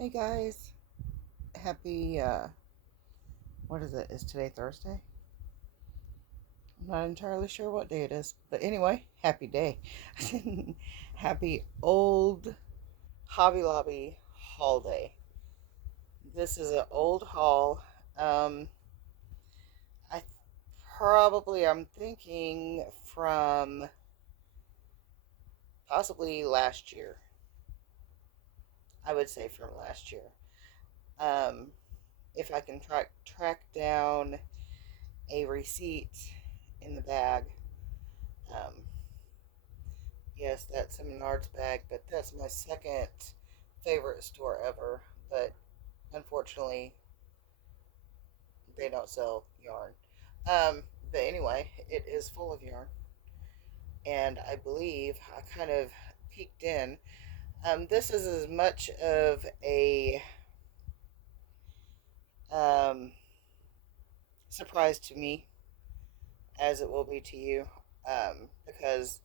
Hey guys, happy, what is it? Is today Thursday? I'm not entirely sure what day it is, but anyway, happy day. Happy old Hobby Lobby haul day. This is an old haul. Um, I I'm thinking from possibly last year. I would say from last year. Um, if I can track down a receipt in the bag. Um, Yes, that's a Menards bag, but that's my second favorite store ever. But unfortunately, they don't sell yarn. But anyway, it is full of yarn, and I believe I kind of peeked in. This is as much of a um, surprise to me as it will be to you, because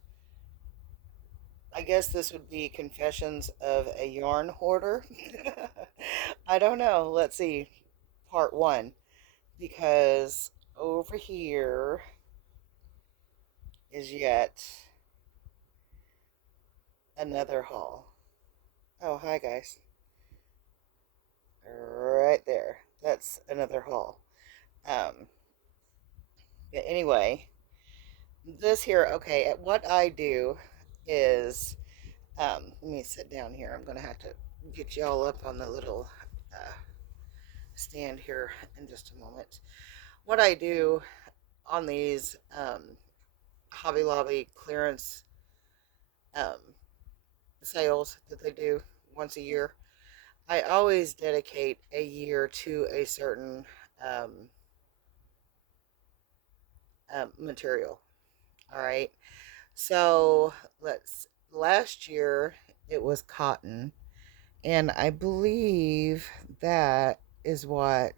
I guess this would be Confessions of a Yarn Hoarder. I don't know. Let's see. Part one. Because over here is yet another haul. Oh, hi, guys. Right there. That's another haul. Um, but anyway, this here, okay, what I do is, let me sit down here. I'm going to have to get y'all up on the little uh, stand here in just a moment. What I do on these Hobby Lobby clearance um, sales that they do once a year, I always dedicate a year to a certain um, material. All right. So last year it was cotton, and I believe that is what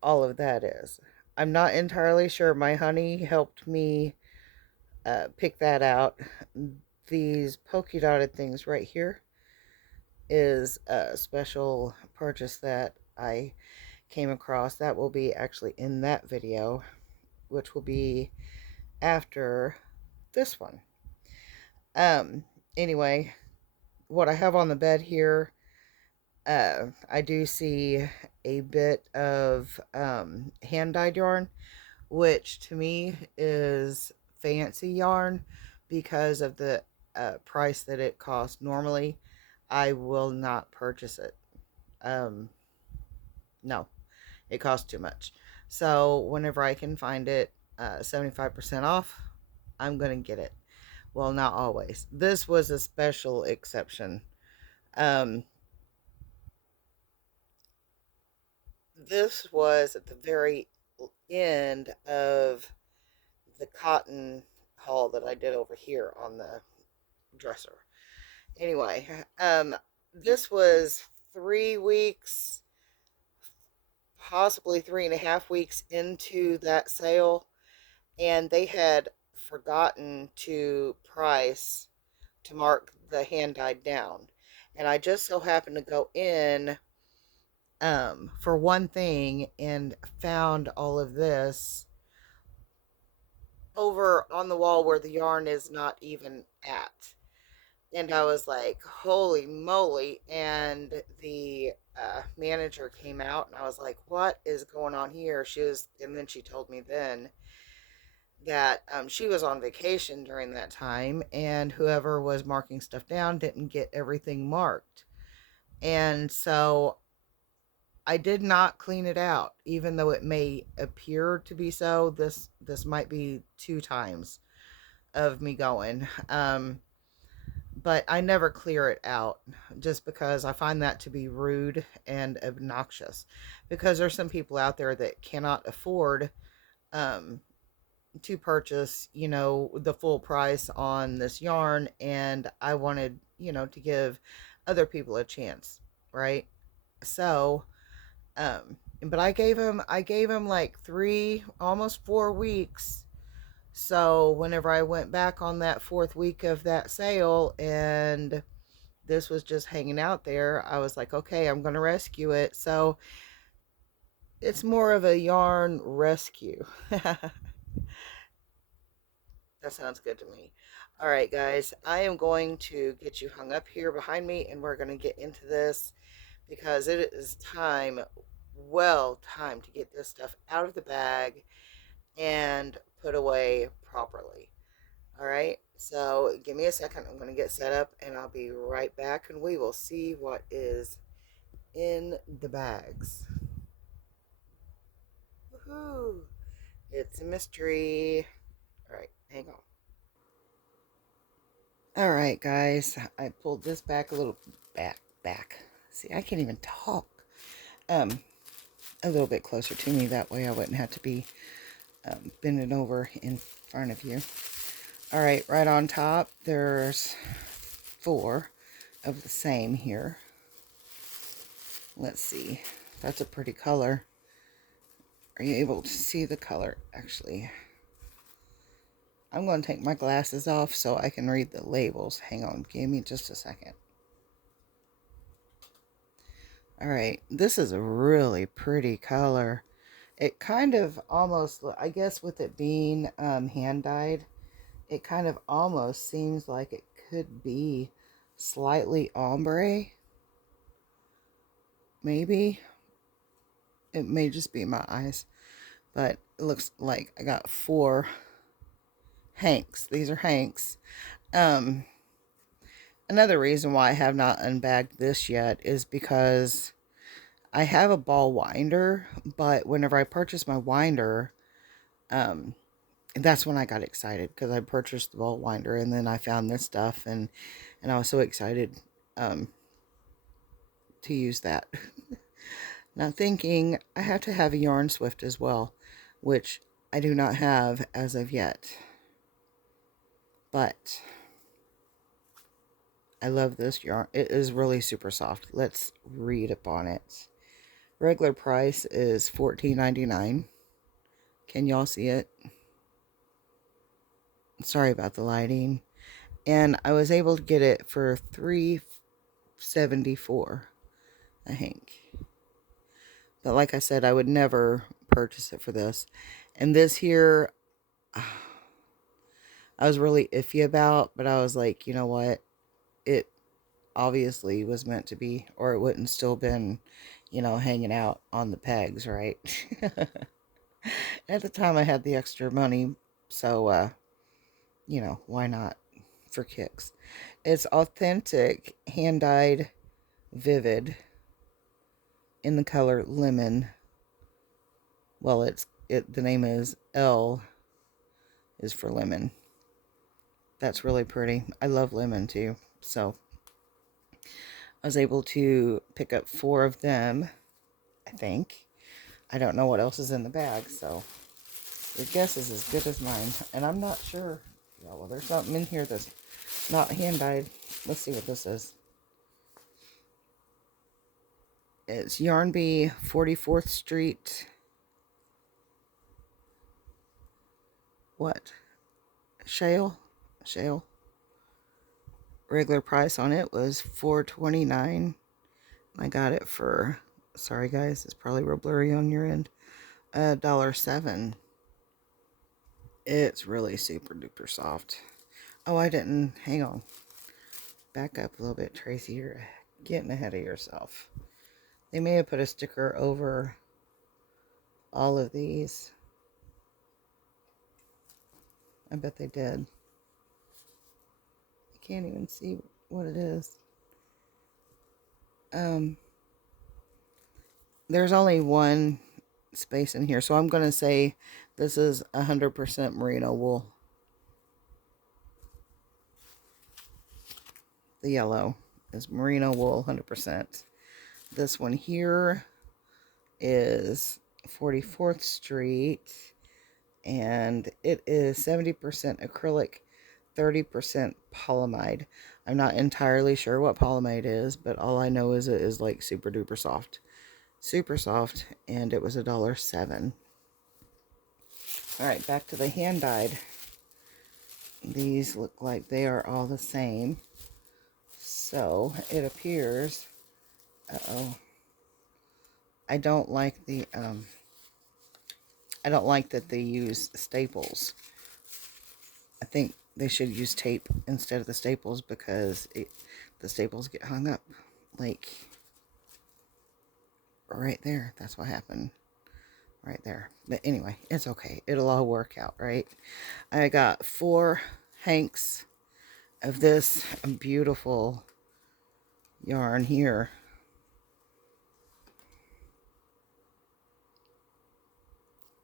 all of that is. I'm not entirely sure. My honey helped me pick that out. These polka dotted things right here is a special purchase that I came across. That will be actually in that video, which will be after this one. Um, anyway, what I have on the bed here, I do see a bit of hand dyed yarn, which to me is fancy yarn because of the price that it costs. Normally, I will not purchase it. Um, no, it costs too much. So whenever I can find it 75% off, I'm going to get it. Well, not always. This was a special exception. Um, this was at the very end of the cotton haul that I did over here on the dresser. Anyway, this was 3 weeks, possibly 3.5 weeks into that sale, and they had forgotten to price to mark the hand dyed down. And I just so happened to go in for one thing and found all of this over on the wall where the yarn is not even at. And I was like, holy moly. And the manager came out and I was like, what is going on here? And then she told me then that she was on vacation during that time, and whoever was marking stuff down didn't get everything marked. And so I did not clean it out, even though it may appear to be so. This might be 2 times of me going. But I never clear it out just because I find that to be rude and obnoxious. Because there's some people out there that cannot afford um, to purchase, the full price on this yarn, and I wanted, to give other people a chance, right? So, but I gave him like 3, almost 4 weeks. So whenever I went back on that fourth week of that sale and this was just hanging out there, I was like, okay, I'm going to rescue it. So it's more of a yarn rescue. That sounds good to me. All right, guys, I am going to get you hung up here behind me, and we're going to get into this because it is time, well, time to get this stuff out of the bag and put away properly. All right, so give me a second. I'm going to get set up, and I'll be right back, and we will see what is in the bags. Woohoo! It's a mystery. All right, hang on. All right, guys, I pulled this back a little back. See, I can't even talk. A little bit closer to me. That way I wouldn't have to be bending over in front of you. All right, right on top, there's 4 of the same here. Let's see. That's a pretty color. Are you able to see the color? Actually, I'm going to take my glasses off so I can read the labels. Hang on, give me just a second. Alright, this is a really pretty color. It kind of almost, I guess with it being hand-dyed, it kind of almost seems like it could be slightly ombre. Maybe. It may just be my eyes. But it looks like I got 4 hanks. These are hanks. Another reason why I have not unbagged this yet is because I have a ball winder, but whenever I purchased my winder, that's when I got excited because I purchased the ball winder, and then I found this stuff, and I was so excited to use that. Now thinking I have to have a yarn swift as well, which I do not have as of yet. But I love this yarn. It is really super soft. Let's read up on it. Regular price is $14.99. Can y'all see it? Sorry about the lighting. And I was able to get it for $3.74, I think. But like I said, I would never purchase it for this. And this here, I was really iffy about, but I was like, you know what? It obviously was meant to be, or it wouldn't still been, you know, hanging out on the pegs, right? At the time I had the extra money, so, you know, why not? For kicks. It's authentic, hand-dyed, vivid, in the color lemon. Well, the name is L is for lemon. That's really pretty. I love lemon too. So I was able to pick up 4 of them, I think. I don't know what else is in the bag, so your guess is as good as mine. And I'm not sure. Yeah, well, there's something in here that's not hand-dyed. Let's see what this is. It's Yarn Bee, 44th Street. What? Shale. Regular price on it was $4.29. I got it for, sorry guys, it's probably real blurry on your end, $1.07. It's really super duper soft. Oh, I didn't, hang on. Back up a little bit, Tracy, you're getting ahead of yourself. They may have put a sticker over all of these. I bet they did. I can't even see what it is. There's only one space in here, so I'm going to say this is 100% merino wool. The yellow is merino wool, 100%. This one here is 44th Street, and it is 70% acrylic, 30% polyamide. I'm not entirely sure what polyamide is, but all I know is it is like super duper soft. Super soft, and it was $1.07. Alright, back to the hand dyed. These look like they are all the same. So it appears, uh-oh, I don't like the, I don't like that they use staples. I think they should use tape instead of the staples because the staples get hung up. Like, right there. That's what happened. Right there. But anyway, it's okay. It'll all work out, right? I got 4 hanks of this beautiful yarn here.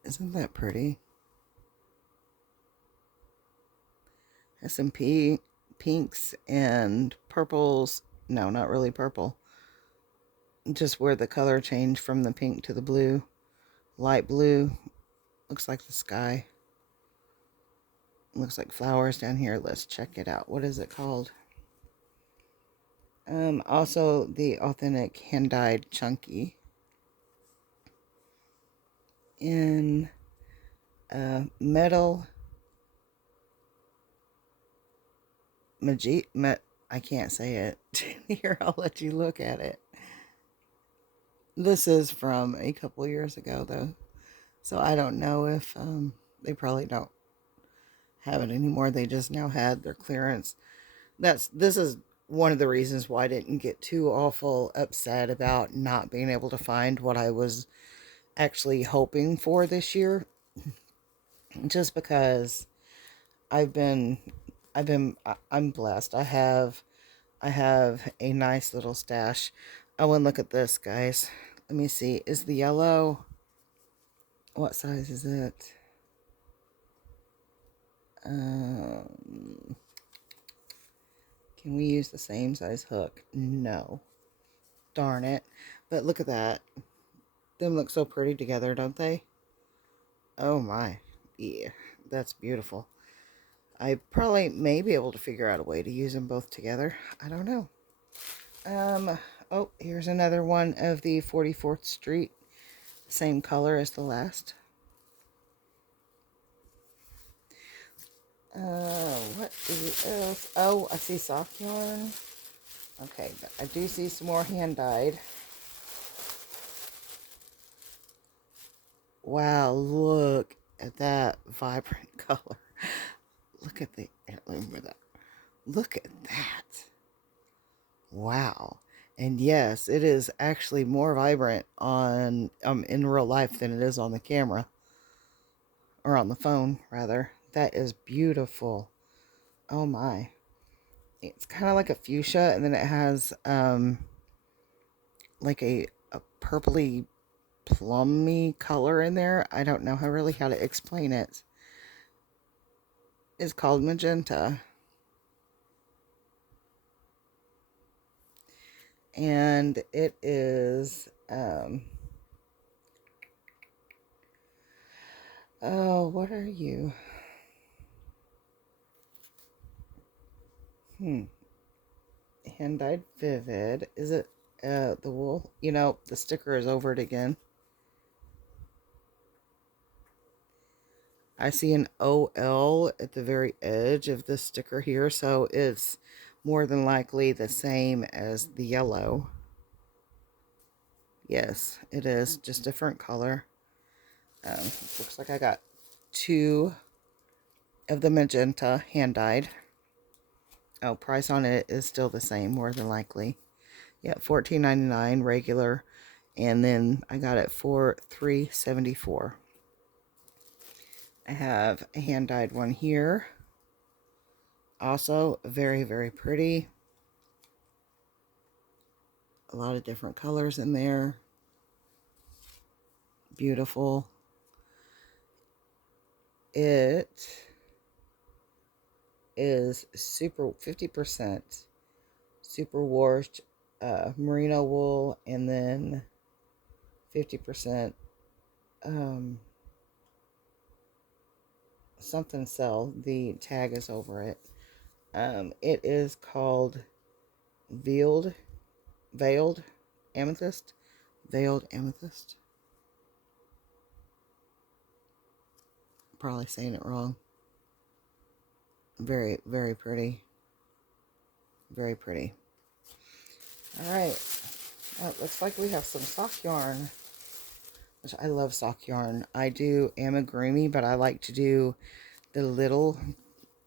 Isn't that pretty? Has some pinks and purples. No, not really purple. Just where the color changed from the pink to the blue. Light blue. Looks like the sky. Looks like flowers down here. Let's check it out. What is it called? Also the authentic hand-dyed chunky in metal I can't say it. Here, I'll let you look at it. This is from a couple years ago, though, so I don't know if they probably don't have it anymore. They just now had their clearance. This is one of the reasons why I didn't get too awful upset about not being able to find what I was actually hoping for this year, just because I'm blessed. I have a nice little stash. Oh, and look at this, guys. Let me see. Is the yellow, what size is it? Can we use the same size hook? No. Darn it. But look at that. Them look so pretty together, don't they? Oh my. Yeah, that's beautiful. I probably may be able to figure out a way to use them both together. I don't know. Oh, here's another one of the 44th Street. Same color as the last. What is else? Oh, I see soft yarn. Okay, but I do see some more hand-dyed. Wow, look at that vibrant color. Look at the, remember that. Look at that. Wow. And yes, it is actually more vibrant on in real life than it is on the camera. Or on the phone, rather. That is beautiful. Oh my. It's kind of like a fuchsia, and then it has like a purpley plummy color in there. I don't know how to explain it. It's called magenta. And it is oh, what are you? Hand-dyed vivid. Is it the wool? You know, the sticker is over it again. I see an OL at the very edge of this sticker here, so it's more than likely the same as the yellow. Yes, it is, just different color. Looks like I got 2 of the magenta hand-dyed. Oh, price on it is still the same, more than likely. Yeah, $14.99 regular, and then I got it for $3.74. I have a hand-dyed one here. Also, very, very pretty. A lot of different colors in there. Beautiful. It is 50% super washed merino wool, and then 50% something cell. The tag is over it. It is called veiled amethyst. Veiled amethyst. Probably saying it wrong. Very, very pretty. Very pretty. Alright. Oh, it looks like we have some sock yarn. Which I love sock yarn. I do amigurumi, but I like to do the little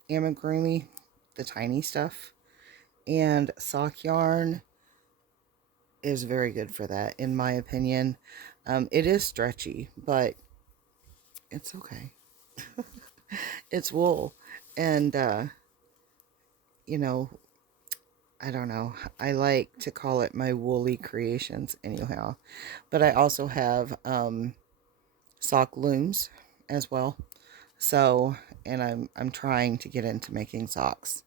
amigurumi, the tiny stuff. And sock yarn is very good for that, in my opinion. It is stretchy, but it's okay. It's wool. And, you know, I don't know. I like to call it my woolly creations anyhow. But I also have sock looms as well. So, and I'm trying to get into making socks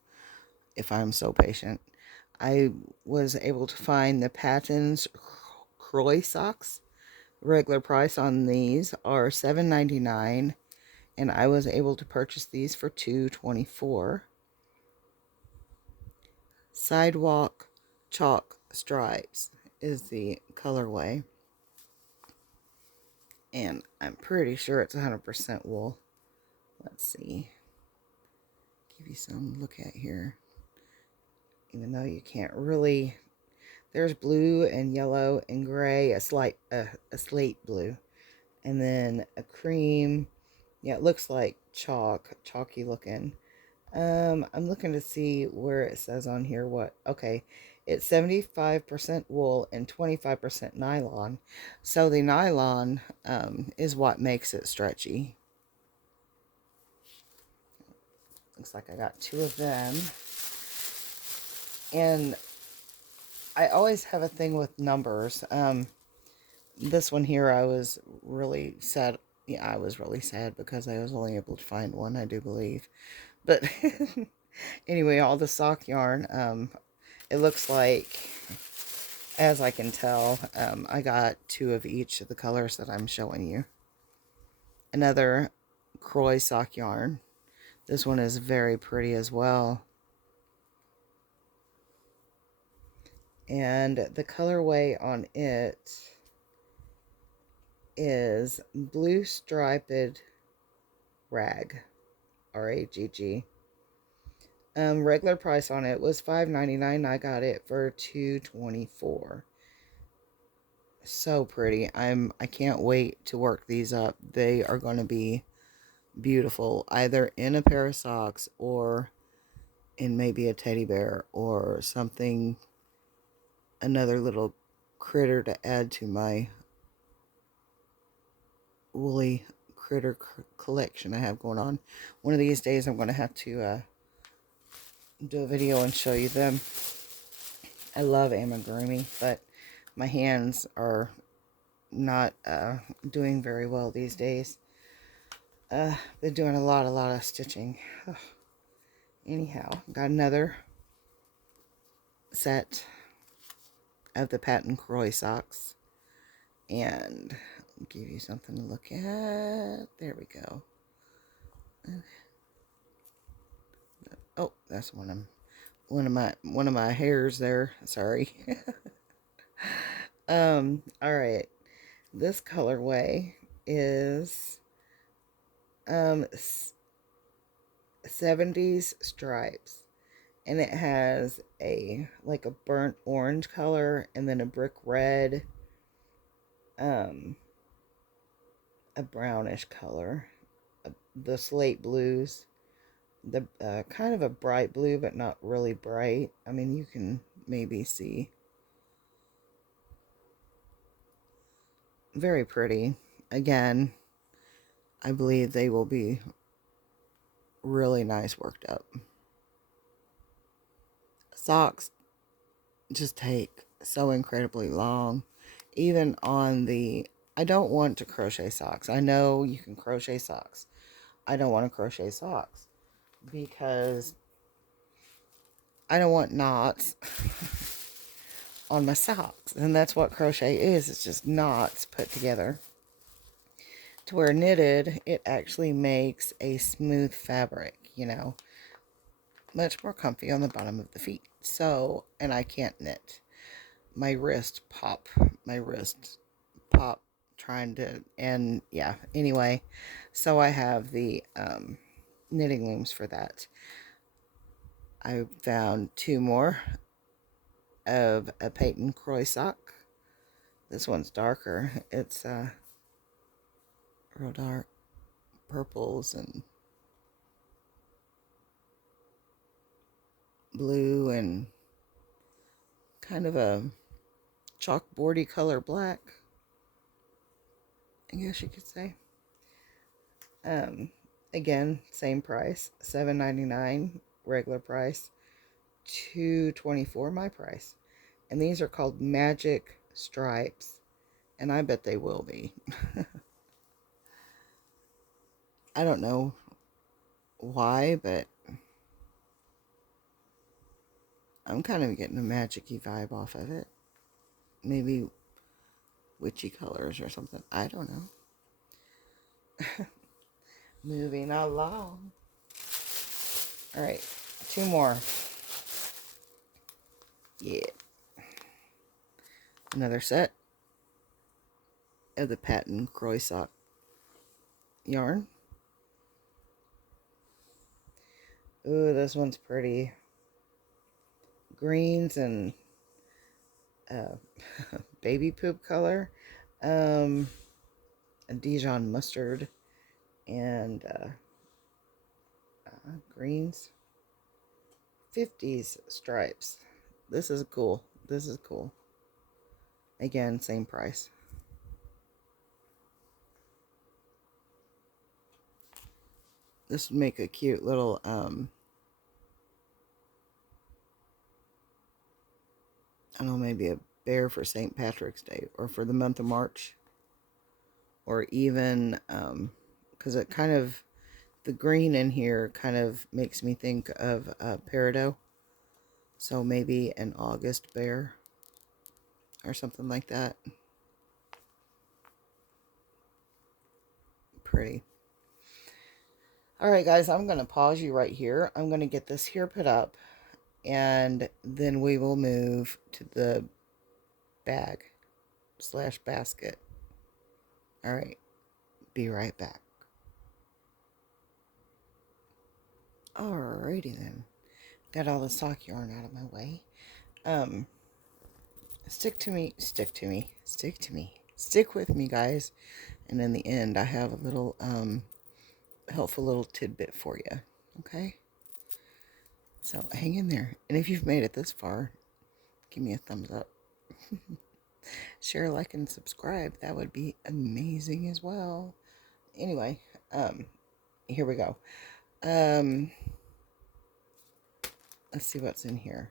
if I'm so patient. I was able to find the Patton's Croy socks. Regular price on these are $7.99, and I was able to purchase these for $2.24. Sidewalk Chalk Stripes is the colorway, and I'm pretty sure it's 100% wool. Let's see. Give you some to look at here. Even though you can't really, there's blue and yellow and gray, a slate blue, and then a cream. Yeah, it looks like chalky looking. I'm looking to see where it says on here what. Okay, it's 75% wool and 25% nylon. So the nylon is what makes it stretchy. Looks like I got 2 of them. And I always have a thing with numbers. This one here, I was really sad. Yeah, I was really sad because I was only able to find one, I do believe. But anyway, all the sock yarn, it looks like, as I can tell, I got 2 of each of the colors that I'm showing you. Another Croy sock yarn. This one is very pretty as well. And the colorway on it is blue striped rag, R-A-G-G. Regular price on it was $5.99. I got it for $2.24. So pretty. I can't wait to work these up. They are going to be beautiful, either in a pair of socks or in maybe a teddy bear or something, another little critter to add to my woolly critter collection I have going on. One of these days I'm going to have to do a video and show you them. I love amigurumi, but my hands are not doing very well these days. Been doing a lot of stitching. Anyhow, got another set of the Patent Croy socks, and I'll give you something to look at. There we go. Oh, that's one of my hairs there. Sorry. All right. This colorway is 70s stripes, and it has like a burnt orange color, and then a brick red, a brownish color, the slate blues, the kind of a bright blue, but not really bright. I mean, you can maybe see. Very pretty. Again, I believe they will be really nice worked up. Socks just take so incredibly long. Even on the, I don't want to crochet socks. I know you can crochet socks. I don't want to crochet socks because I don't want knots on my socks. And that's what crochet is. It's just knots put together. To where knitted, it actually makes a smooth fabric, you know. Much more comfy on the bottom of the feet. So, and I can't knit. My wrist pop trying to, and yeah, anyway, so I have the knitting looms for that. I found 2 more of a Peyton Croissant. This one's darker. It's real dark purples and blue and kind of a chalkboardy color black, I guess you could say. Again, same price, $7.99 regular price, $2.24 my price. And these are called Magic Stripes, and I bet they will be. I don't know why, but I'm kind of getting a magic-y vibe off of it. Maybe witchy colors or something. I don't know. Moving along. Alright, 2 more. Yeah. Another set of the Patent Croissant yarn. Ooh, this one's pretty. Greens and baby poop color. A Dijon mustard and greens. 50s stripes. This is cool. This is cool. Again, same price. This would make a cute little I don't know, maybe a bear for St. Patrick's Day or for the month of March, or even because it kind of, the green in here kind of makes me think of peridot, so maybe an August bear or something like that. Pretty. Alright guys, I'm going to pause you right here. I'm going to get this here put up, and then we will move to the bag / basket. Alright, be right back. Alrighty then. Got all the sock yarn out of my way. Stick to me, stick to me, stick to me. Stick with me, guys. And in the end, I have a little helpful little tidbit for you. Okay? So hang in there. And if you've made it this far, give me a thumbs up. Share, like, and subscribe. That would be amazing as well. Anyway, here we go. Let's see what's in here.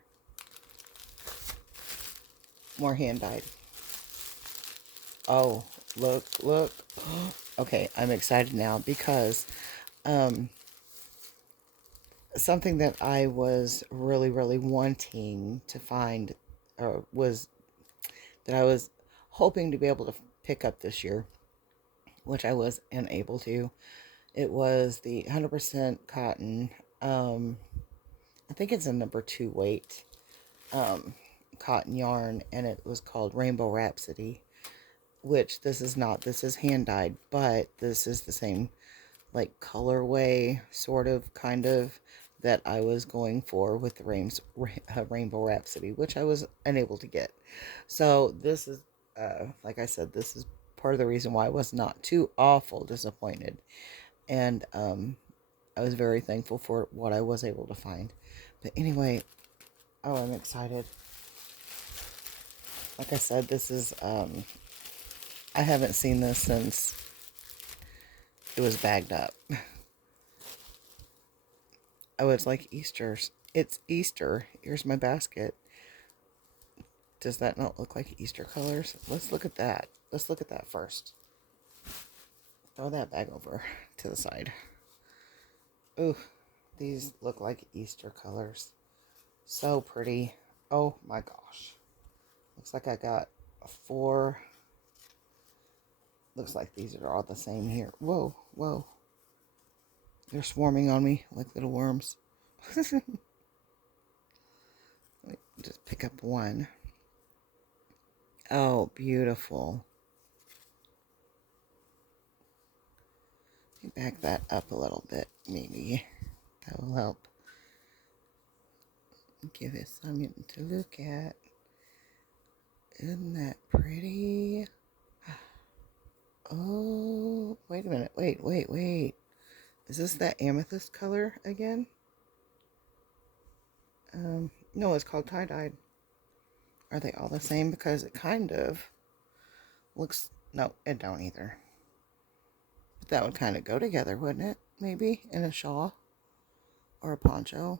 More hand-dyed. Oh, look, look. Okay, I'm excited now because something that I was really, really wanting to find, or was, that I was hoping to be able to pick up this year, which I was unable to. It was the 100% cotton, I think it's a number 2 weight, cotton yarn, and it was called Rainbow Rhapsody, which this is not. This is hand-dyed, but this is the same, like, colorway, sort of, kind of, that I was going for with the Rainbow Rhapsody, which I was unable to get. So this is, like I said, this is part of the reason why I was not too awful disappointed. And I was very thankful for what I was able to find. But anyway, oh, I'm excited. Like I said, this is, I haven't seen this since it was bagged up. Oh, it's like Easter's. It's Easter. Here's my basket. Does that not look like Easter colors? Let's look at that. Let's look at that first. Throw that bag over to the side. Ooh, these look like Easter colors. So pretty. Oh my gosh. Looks like I got 4. Looks like these are all the same here. Whoa, whoa. They're swarming on me like little worms. Just pick up one. Oh, beautiful. Back that up a little bit, maybe. That will help. Give it something to look at. Isn't that pretty? Oh, wait a minute. Wait. Is this that amethyst color again? No, it's called tie-dyed. Are they all the same? Because it kind of looks... No, it don't either. But that would kind of go together, wouldn't it? Maybe in a shawl or a poncho.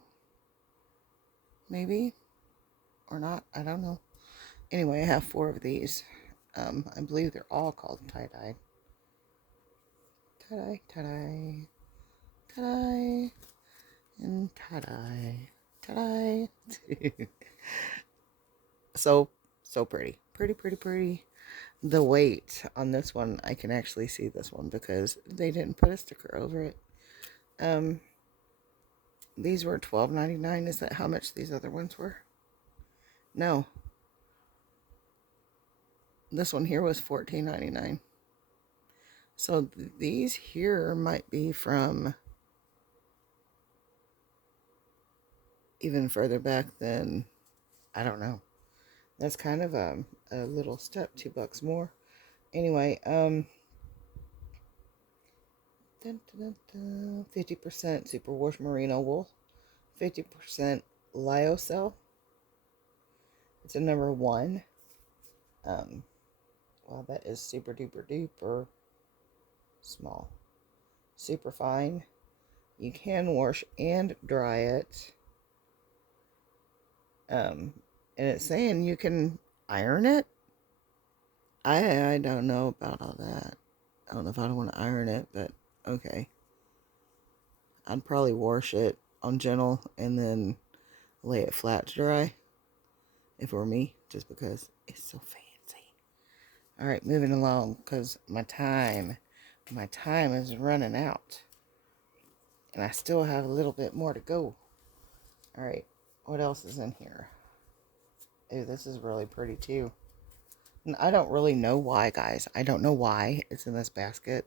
Maybe. Or not. I don't know. Anyway, I have 4 of these. I believe they're all called tie-dyed. Tie-dye, tie-dye, tie-dye, and tie-dye, tie-dye. So pretty. Pretty. The weight on this one, I can actually see this one because they didn't put a sticker over it. These were $12.99. Is that how much these other ones were? No. This one here was $14.99. So these here might be from even further back than, I don't know. That's kind of a little step, $2 more. Anyway, 50% superwash merino wool, 50% lyocell. It's a number 1. Wow, that is super duper small. Super fine. You can wash and dry it. And it's saying you can iron it. I don't know about all that. I don't know if I want to iron it, but okay. I'd probably wash it on gentle and then lay it flat to dry. If it were me, just because it's so fancy. Alright, moving along, because my time is running out. And I still have a little bit more to go. Alright, what else is in here? Ooh, this is really pretty too. And I don't really know why, guys. I don't know why it's in this basket.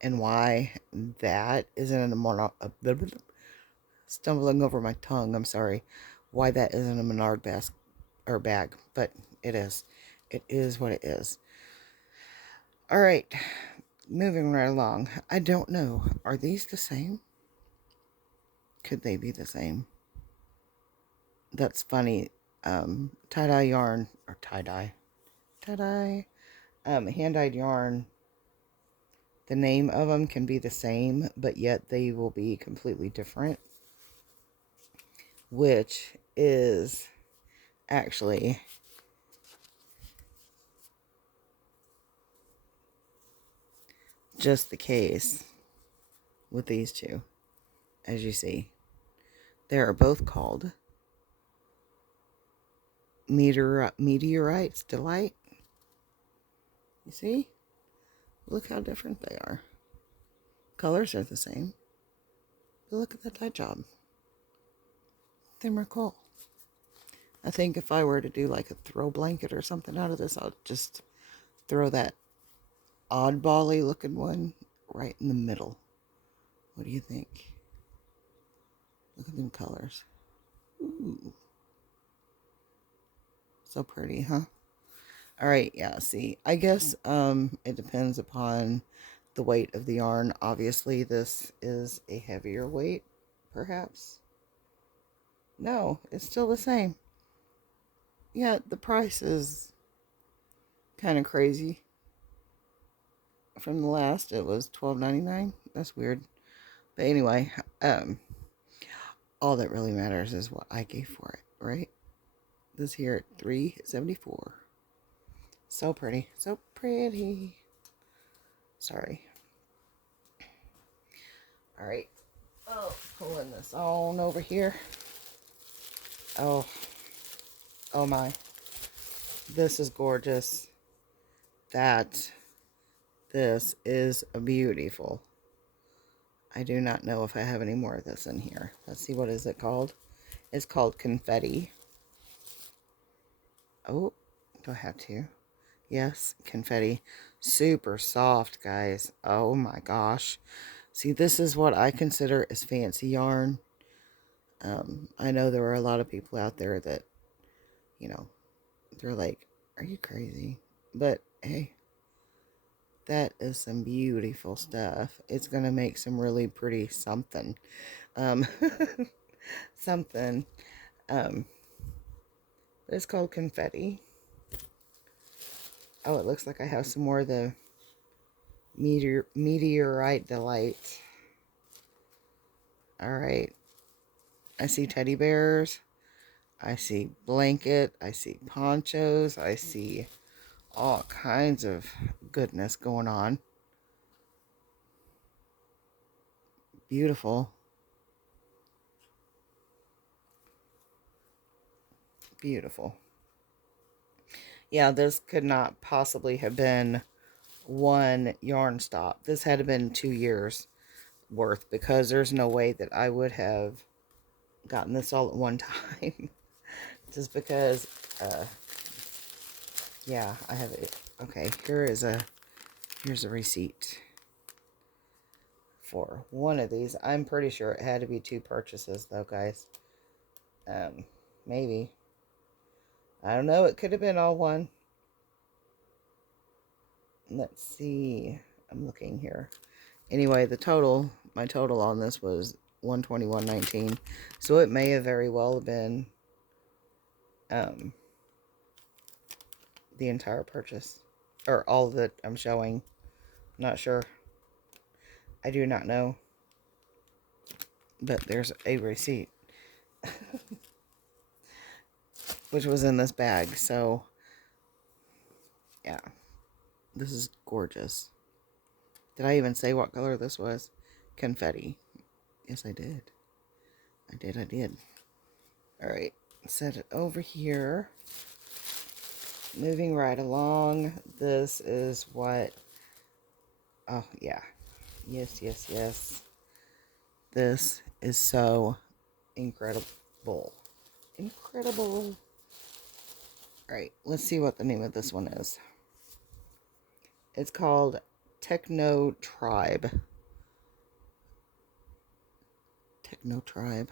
And why that isn't in a stumbling over my tongue, I'm sorry. Why that isn't a Menard basket or bag. But it is. It is what it is. Alright, moving right along. I don't know. Are these the same? Could they be the same? That's funny. Tie-dye yarn, or tie-dye, hand-dyed yarn, the name of them can be the same, but yet they will be completely different, which is actually just the case with these two. As you see, they are both called Meteorite's Delight. You see? Look how different they are. Colors are the same. But look at the dye job. They're cool. I think if I were to do like a throw blanket or something out of this, I'll just throw that oddball-y looking one right in the middle. What do you think? Look at them colors. Ooh. So pretty, huh? Alright, yeah, see, I guess it depends upon the weight of the yarn. Obviously, this is a heavier weight, perhaps. No, it's still the same. Yeah, the price is kind of crazy. From the last, it was $12.99. That's weird. But anyway, all that really matters is what I gave for it, right? This here at $3.74. So pretty. So pretty. Sorry. Alright. Oh, pulling this on over here. Oh. Oh my. This is gorgeous. This is beautiful. I do not know if I have any more of this in here. Let's see, what is it called? It's called Confetti. Oh, do I have to? Yes, Confetti. Super soft, guys. Oh my gosh. See, this is what I consider as fancy yarn. I know there are a lot of people out there that, you know, they're like, Are you crazy? But hey, that is some beautiful stuff. It's going to make some really pretty something. Um, something. But it's called confetti. Oh, it looks like I have some more of the meteorite delight. All right. I see teddy bears. I see blanket. I see ponchos. I see all kinds of goodness going on. Beautiful. Beautiful. Yeah, this could not possibly have been one yarn stop. This had to have been 2 years worth, because there's no way that I would have gotten this all at one time. Just because, yeah, I have it. Okay, here's a receipt for one of these. I'm pretty sure it had to be 2 purchases though, guys. Maybe. I don't know. It could have been all one. Let's see. I'm looking here. Anyway, my total on this was $121.19. So it may have very well been the entire purchase, or all that I'm showing. Not sure. I do not know. But there's a receipt, which was in this bag. So yeah, this is gorgeous. Did I even say what color this was? Confetti. Yes, I did. I did. All right, set it over here. Moving right along. This is what, oh yeah, yes. This is so incredible. Incredible. All right, let's see what the name of this one is. It's called Techno Tribe. Techno Tribe.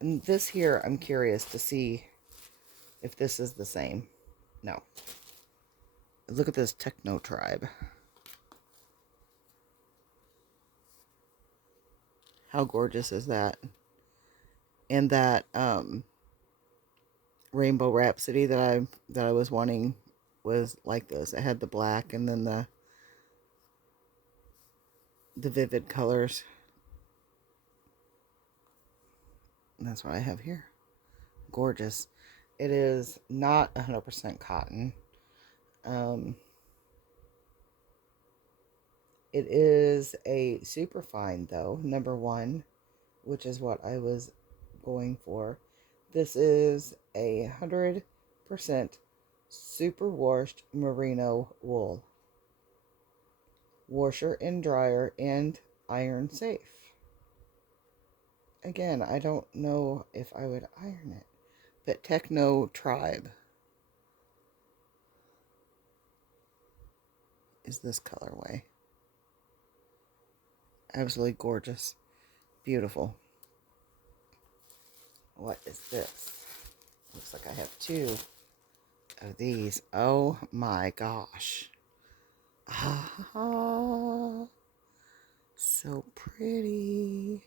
And this here, I'm curious to see if this is the same. No. Look at this Techno Tribe. How gorgeous is that? And that Rainbow Rhapsody that I was wanting was like this. It had the black and then the vivid colors. And that's what I have here. Gorgeous. It is not 100% cotton. It is a super fine though, number 1, which is what I was going for. This is 100% super washed merino wool. Washer and dryer and iron safe. Again, I don't know if I would iron it, but Techno Tribe is this colorway. Absolutely gorgeous. Beautiful. What is this? Looks like I have 2 of these. Oh my gosh. Ah, so pretty.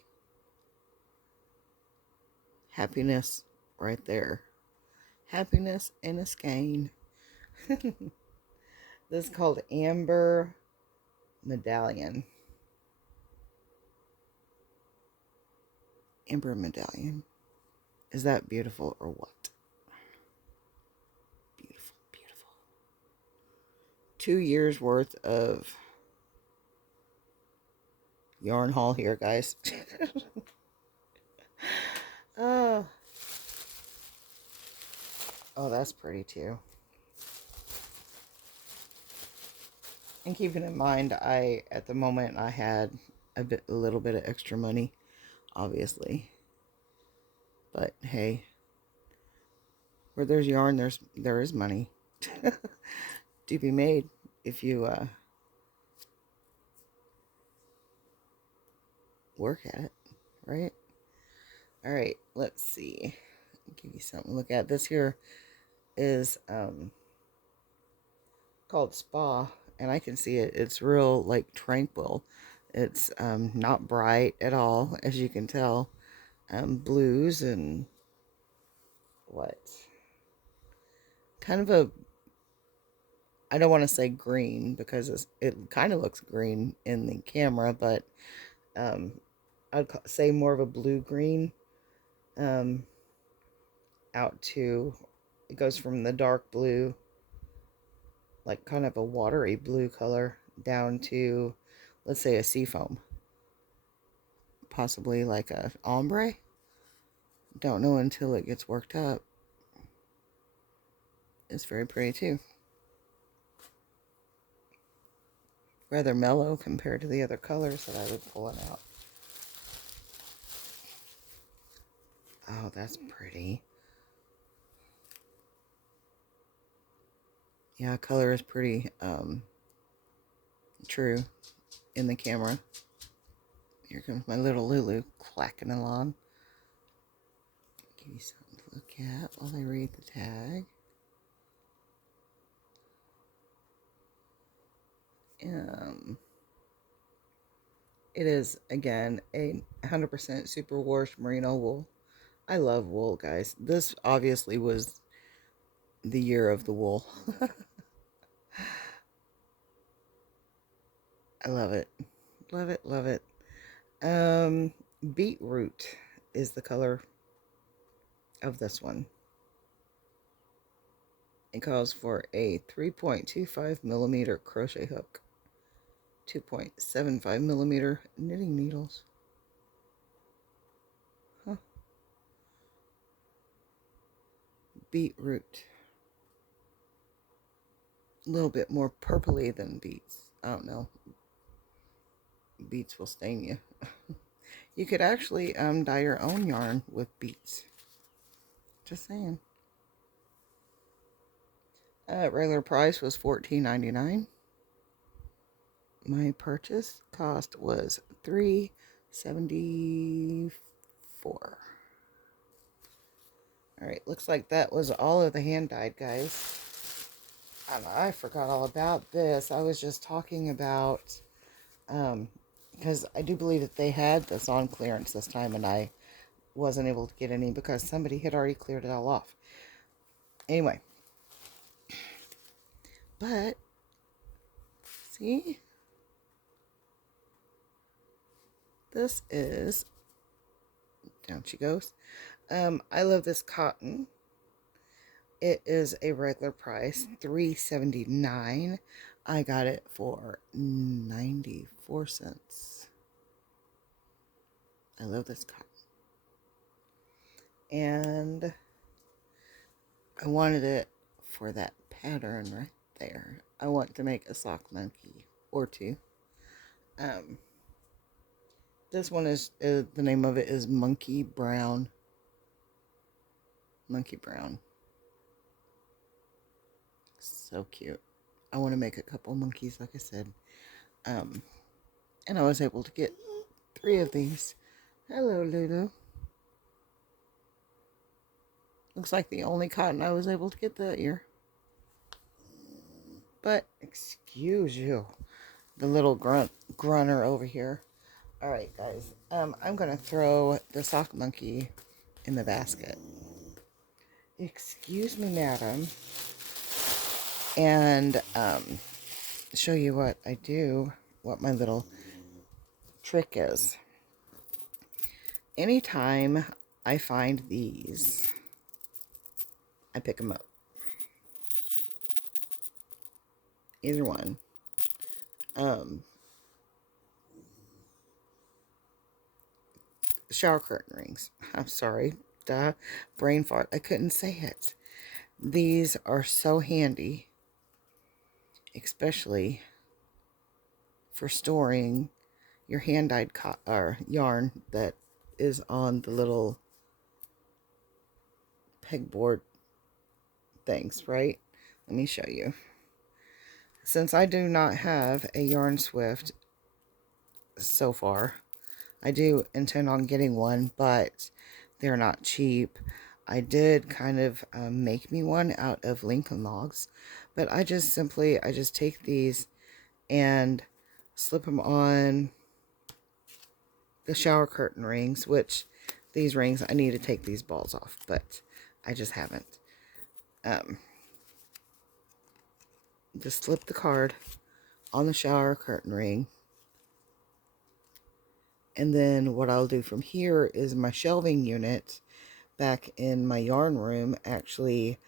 Happiness right there. Happiness in a skein. This is called Amber Medallion. Amber Medallion. Is that beautiful or what? Beautiful, beautiful. 2 years worth of yarn haul here, guys. Oh, that's pretty too. And keeping in mind, at the moment I had a little bit of extra money, obviously. But hey, where there's yarn, there is money to be made if you work at it, right? All right, let's see. I'll give you something to look at. This here is called Spa, and I can see it. It's real, like, tranquil. It's not bright at all, as you can tell. Blues and what? Kind of a, I don't want to say green because it kind of looks green in the camera, but um, I'd say more of a blue-green um, out to, it goes from the dark blue, like kind of a watery blue color, down to, let's say, a seafoam. Possibly like a ombre. Don't know until it gets worked up. It's very pretty too. Rather mellow compared to the other colors that I would pull it out. Oh, that's pretty. Yeah, color is pretty true in the camera. Here comes my little Lulu clacking along. Give you something to look at while I read the tag. It is, again, a 100% superwash merino wool. I love wool, guys. This obviously was the year of the wool. I love it. Love it, love it. Beetroot is the color of this one. It calls for a 3.25 millimeter crochet hook, 2.75 millimeter knitting needles. Huh. Beetroot. A little bit more purpley than beets. I don't know. Beets will stain you. You could actually dye your own yarn with beets. Just saying. Regular price was $14.99. My purchase cost was $3.74. Alright, looks like that was all of the hand dyed, guys. And I forgot all about this. I was just talking about, because I do believe that they had this on clearance this time, and I wasn't able to get any because somebody had already cleared it all off. Anyway. But, see? This is, down she goes. I love this cotton. It is a regular price, $3.79. I got it for 94 cents. I love this cotton. And I wanted it for that pattern right there. I want to make a sock monkey or two. This one is the name of it is Monkey Brown. Monkey Brown. So cute. I want to make a couple monkeys, like I said. And I was able to get 3 of these. Hello, Lulu. Looks like the only cotton I was able to get that year. But, excuse you, the little grunter over here. Alright, guys. I'm going to throw the sock monkey in the basket. Excuse me, madam. And show you what I do, what my little trick is. Anytime I find these, I pick them up. Either one. Shower curtain rings. I'm sorry. Duh. Brain fart. I couldn't say it. These are so handy, especially for storing your hand-dyed yarn that is on the little pegboard things, right? Let me show you. Since I do not have a Yarn Swift so far, I do intend on getting one, but they're not cheap. I did kind of make me one out of Lincoln logs, but I just take these and slip them on the shower curtain rings, which these rings, I need to take these balls off, but I just haven't. Just slip the card on the shower curtain ring. And then what I'll do from here is my shelving unit back in my yarn room. Actually,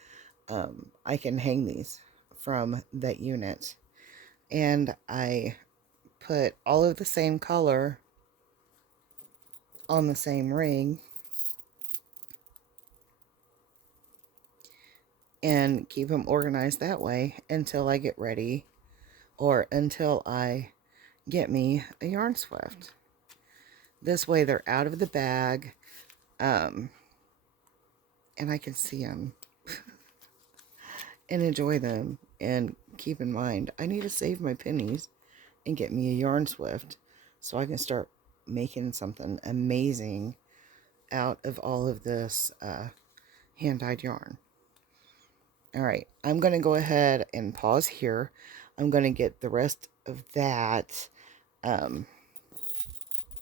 I can hang these from that unit. And I put all of the same color on the same ring and keep them organized that way until I get ready, or until I get me a yarn swift. This way they're out of the bag, and I can see them and enjoy them. And keep in mind, I need to save my pennies and get me a yarn swift so I can start making something amazing out of all of this hand-dyed yarn. Alright, I'm going to go ahead and pause here. I'm going to get the rest of that on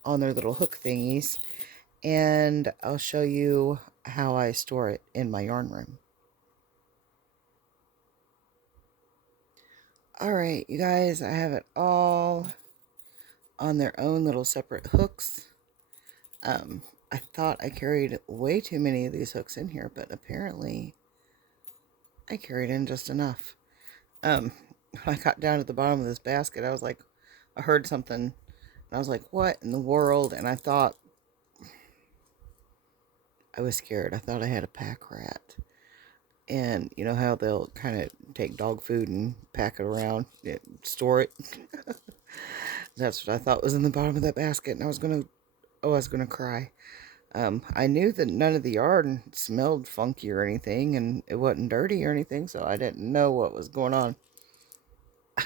their little hook thingies, and I'll show you how I store it in my yarn room. Alright, you guys, I have it all on their own little separate hooks. I thought I carried way too many of these hooks in here, but apparently I carried in just enough. When I got down to the bottom of this basket, I was like, I heard something, and I was like, what in the world? And I thought, I was scared. I thought I had a pack rat. And you know how they'll kind of take dog food and pack it around, store it? That's what I thought was in the bottom of that basket, and I was gonna cry. I knew that none of the yarn smelled funky or anything, and it wasn't dirty or anything, so I didn't know what was going on. I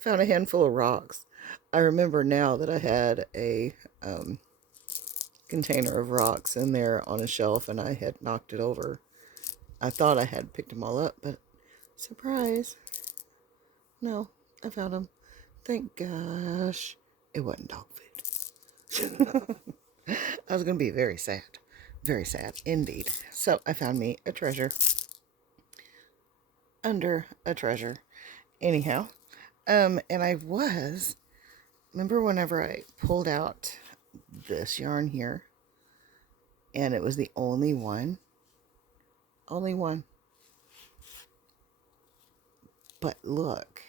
found a handful of rocks. I remember now that I had a container of rocks in there on a shelf, and I had knocked it over. I thought I had picked them all up, but surprise. No, I found them. Thank gosh. It wasn't dog food. I was going to be very sad. Very sad indeed. So I found me a treasure. Under a treasure. Anyhow. And I remember whenever I pulled out this yarn here, and it was the only one. Only one. But look,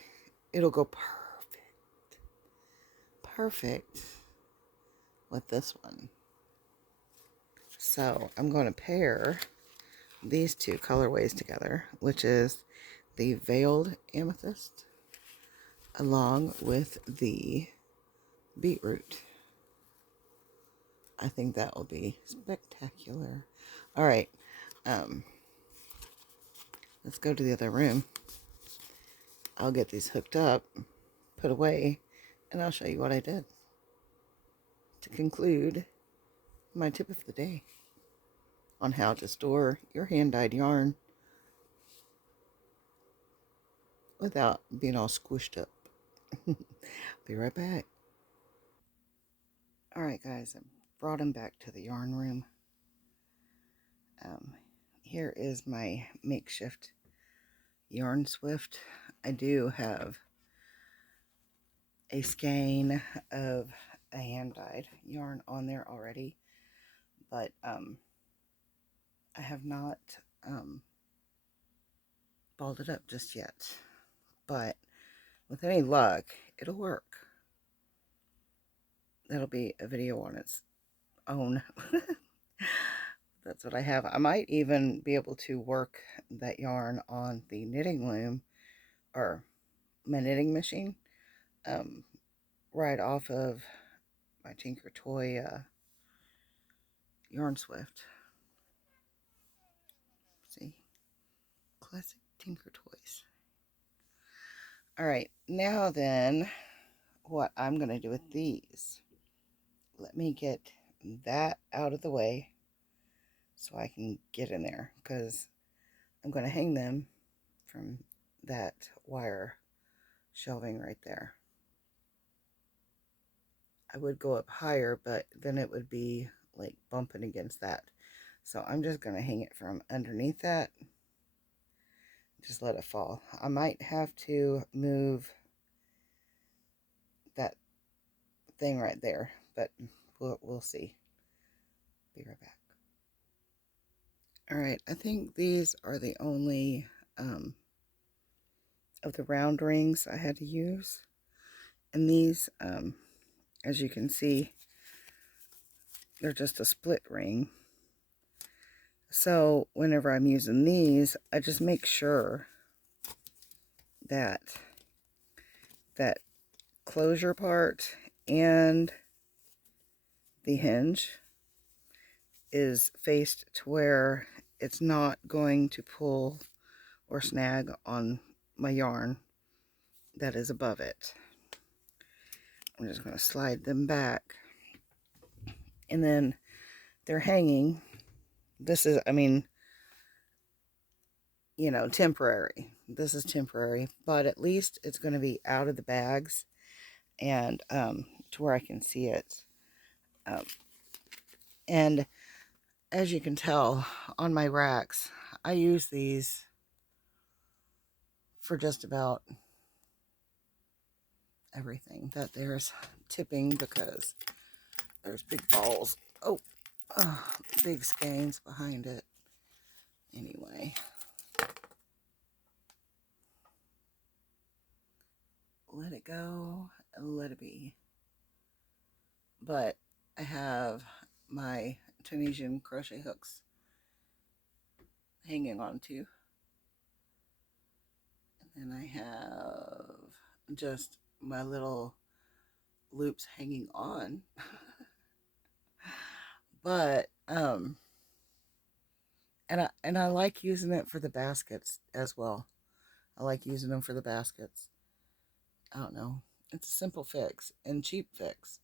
it'll go perfect. Perfect with this one. So I'm going to pair these two colorways together, which is the veiled amethyst along with the beetroot. I think that will be spectacular. All right, let's go to the other room. I'll get these hooked up, put away, and I'll show you what I did to conclude my tip of the day on how to store your hand-dyed yarn without being all squished up. Be right back. Alright guys, I brought him back to the yarn room. Here is my makeshift yarn swift. I do have a skein of a hand-dyed yarn on there already, but I have not balled it up just yet. But with any luck, it'll work. That'll be a video on its own. That's what I have. I might even be able to work that yarn on the knitting loom, or my knitting machine, right off of my Tinker Toy yarn swift. See? Classic Tinker Toys. Alright, now then, what I'm going to do with these. Let me get that out of the way so I can get in there, because I'm going to hang them from that wire shelving right there. I would go up higher, but then it would be like bumping against that. So I'm just going to hang it from underneath that. Just let it fall. I might have to move that thing right there, but we'll see. Be right back. Alright, I think these are the only of the round rings I had to use. And these, as you can see, they're just a split ring. So whenever I'm using these, I just make sure that that closure part and the hinge is faced to where it's not going to pull or snag on my yarn that is above it. I'm just going to slide them back, and then they're hanging. This is, I mean, you know, temporary. This is temporary, but at least it's going to be out of the bags and to where I can see it. And as you can tell on my racks, I use these for just about everything. That there's tipping because there's big balls. Oh, big skeins behind it. Anyway. Let it go and let it be. But I have my Tunisian crochet hooks hanging on to. And then I have just my little loops hanging on. But and I like using it for the baskets as well. I like using them for the baskets. I don't know. It's a simple fix and cheap fix.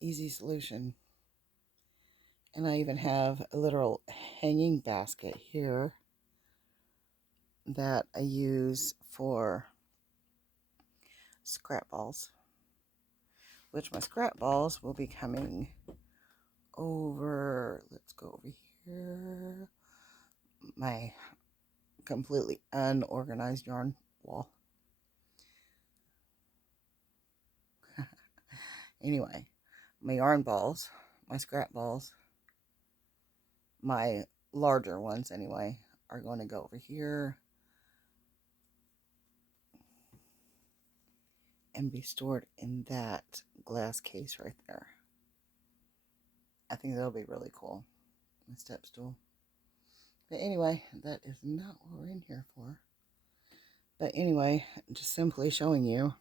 Easy solution. And I even have a literal hanging basket here that I use for scrap balls, which my scrap balls will be coming over. Let's go over here. My completely unorganized yarn wall. Anyway, my yarn balls, my scrap balls, my larger ones anyway, are going to go over here and be stored in that glass case right there. I think that'll be really cool. My step stool. But anyway, that is not what we're in here for. But anyway, just simply showing you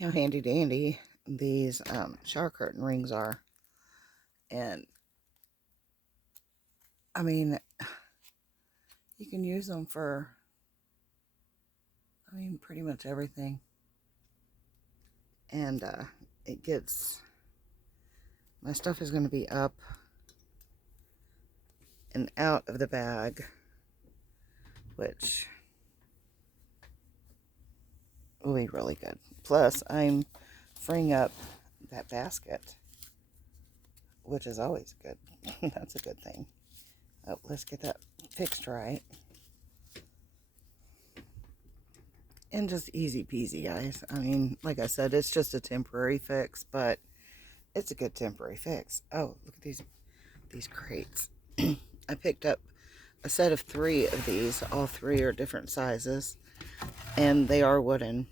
how handy dandy these shower curtain rings are. And I mean, you can use them for, I mean, pretty much everything. And it gets, my stuff is going to be up and out of the bag, which will be really good. Plus, I'm freeing up that basket, which is always good. That's a good thing. Oh, let's get that fixed right. And just easy peasy, guys. I mean, like I said, it's just a temporary fix, but it's a good temporary fix. Oh, look at these crates. I picked up a set of 3 of these. All 3 are different sizes, and they are wooden.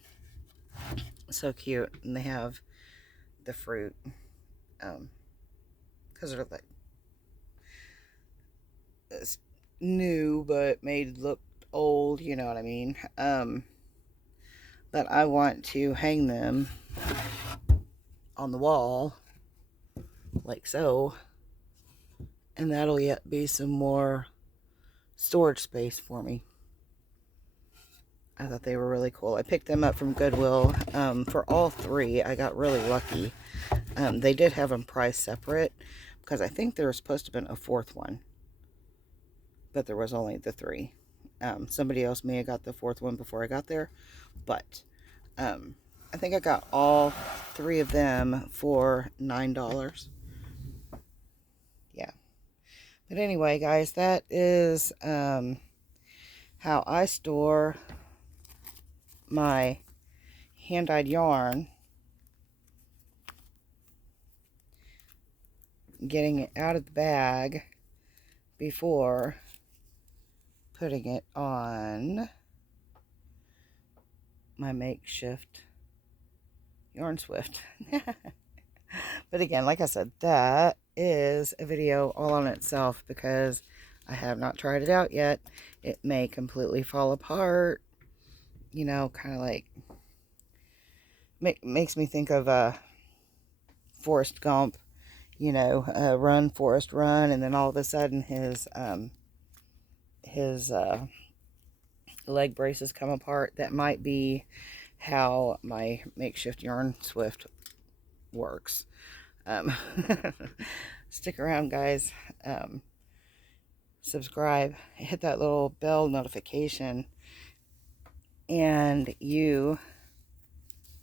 So cute. And they have the fruit, because they're like, it's new but made look old, you know what I mean. But I want to hang them on the wall like so, and that'll yet be some more storage space for me. I thought they were really cool. I picked them up from Goodwill. For all 3, I got really lucky. They did have them priced separate because I think there was supposed to have been a fourth one, but there was only the three. Somebody else may have got the fourth one before I got there, but I think I got all three of them for $9. Yeah. But anyway, guys, that is how I store my hand-dyed yarn, getting it out of the bag before putting it on my makeshift Yarn Swift. But again, like I said, that is a video all on itself because I have not tried it out yet. It may completely fall apart, you know, kind of like makes me think of Forrest Gump, you know, run Forrest run, and then all of a sudden his leg braces come apart. That might be how my makeshift Yarn Swift works. Stick around, guys. Subscribe, hit that little bell notification, and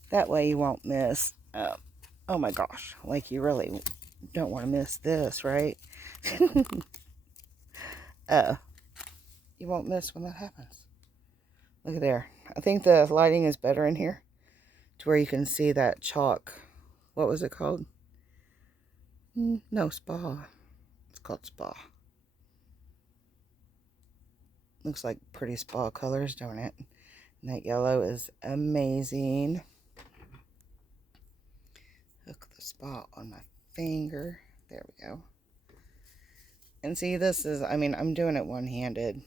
that way you won't miss, oh my gosh, like you really don't want to miss this, right? You won't miss when that happens. Look at there. I think the lighting is better in here to where you can see that chalk. What was it called? No, Spa. It's called Spa. Looks like pretty spa colors, don't it? And that yellow is amazing. Hook the spot on my finger. There we go. And see, this is, I mean, I'm doing it one-handed.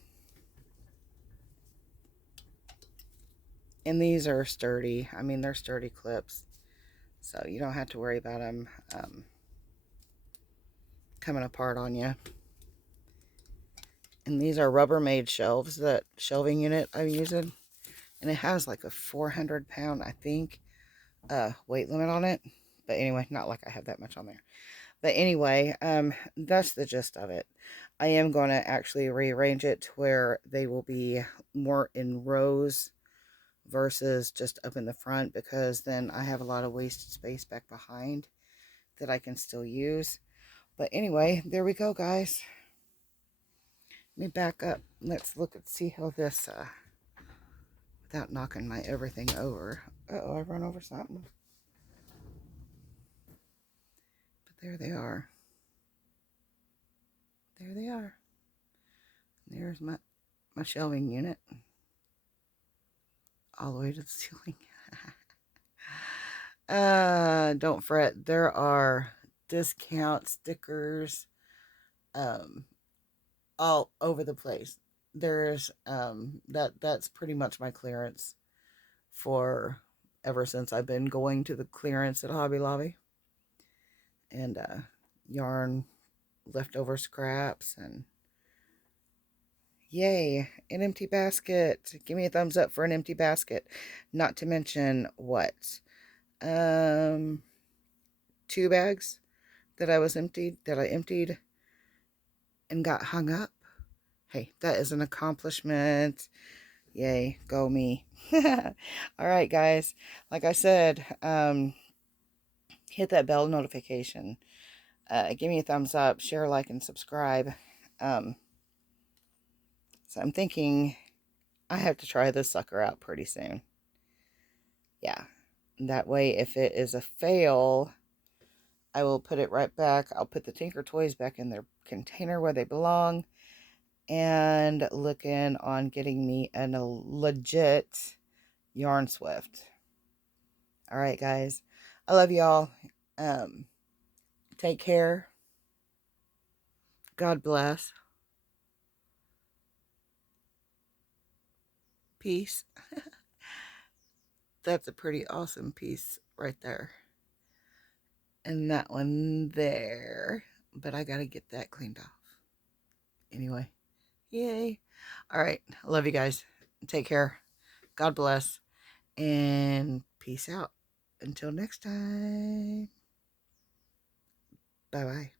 And these are sturdy. I mean, they're sturdy clips. So you don't have to worry about them coming apart on you. And these are Rubbermaid shelves, that shelving unit I'm using. And it has like a 400-pound, I think, weight limit on it. But anyway, not like I have that much on there. But anyway, that's the gist of it. I am going to actually rearrange it to where they will be more in rows versus just up in the front, because then I have a lot of wasted space back behind that I can still use. But anyway, there we go, guys. Let me back up. Let's look and see how this, without knocking my everything over. Uh-oh, I run over something. But there they are. There they are. There's my shelving unit. All the way to the ceiling. Don't fret. There are discount stickers all over the place. There's that's pretty much my clearance for ever since I've been going to the clearance at Hobby Lobby. And yarn leftover scraps, and yay, an empty basket. Give me a thumbs up for an empty basket. Not to mention what? 2 bags that I emptied and got hung up. Hey, that is an accomplishment. Yay, go me. All right, guys. Like I said, hit that bell notification. Give me a thumbs up, share, like, and subscribe. So I'm thinking I have to try this sucker out pretty soon. Yeah. That way, if it is a fail, I will put it right back. I'll put the Tinker Toys back in their container where they belong, and looking on getting me a legit Yarn Swift. All right, guys. I love y'all. Take care. God bless. Peace. That's a pretty awesome piece right there. And that one there. But I gotta get that cleaned off. Anyway. Yay. Alright. Love you guys. Take care. God bless. And peace out. Until next time. Bye-bye.